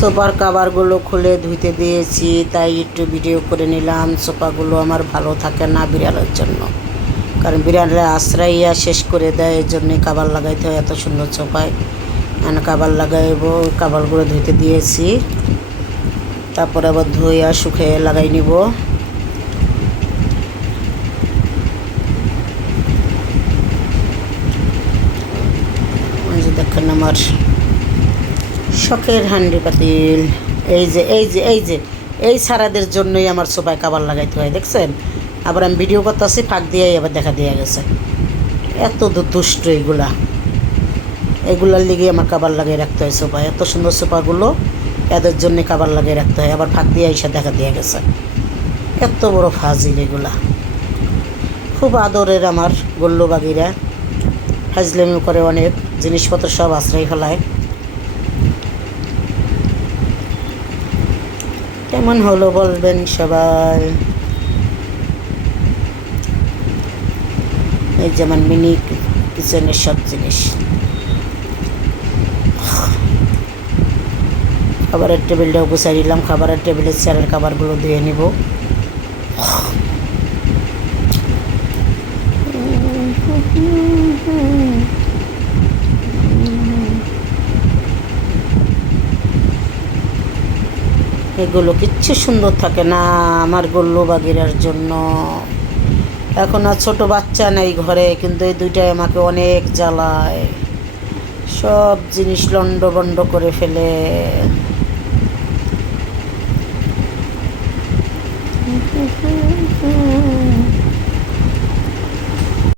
সোফার কাভারগুলো খুলে ধুইতে দিয়েছি, তাই একটু ভিডিও করে নিলাম। সোফাগুলো আমার ভালো থাকে না বিড়ালের জন্য, কারণ বিড়ালরা আশ্রয়িয়া শেষ করে দেয়, এই জন্যে কাভার লাগাইতে হয় এত সুন্দর সোফায়। কাভার লাগাইব, কাভারগুলো ধুইতে দিয়েছি, তারপরে আবার ধুইয়া শুকিয়ে লাগাই নিব। দেখেন আমার শখের হান্ডি পাতিল। এই সারাদের জন্যই আমার সোফায় কাভার লাগাইতে হয়, দেখছেন? আবার আমি ভিডিও করতেছি, ফাঁক দিয়েই আবার দেখা দিয়ে গেছে। এত দুষ্ট এগুলার লিগে আমার কাভার লাগিয়ে রাখতে হয় সোফায়। এত সুন্দর সোফাগুলো এদের জন্য কাভার লাগিয়ে রাখতে হয়, আবার ফাঁক দিয়ে এসে দেখা দিয়ে গেছে। এত বড় ফাজিল এগুলা। খুব আদরের আমার গল্লু বাগিরা, ফাজলামি করে অনেক, জিনিসপত্র সব আশ্রয় ফেলায়। কেমন হলো বলবেন সবাই। এই যেমন মিনি কিচেনের সব জিনিস। খাবারের টেবিলটাও গুছাই দিলাম, খাবারের টেবিলের চেয়ারের খাবারগুলো ধুয়ে নিব। এগুলো কিচ্ছু সুন্দর থাকে না আমার গল্লু বাগিরার জন্য। এখন আর ছোটো বাচ্চা নেই ঘরে, কিন্তু এই দুইটাই আমাকে অনেক জ্বালায়, সব জিনিস লন্ডভন্ড করে ফেলে।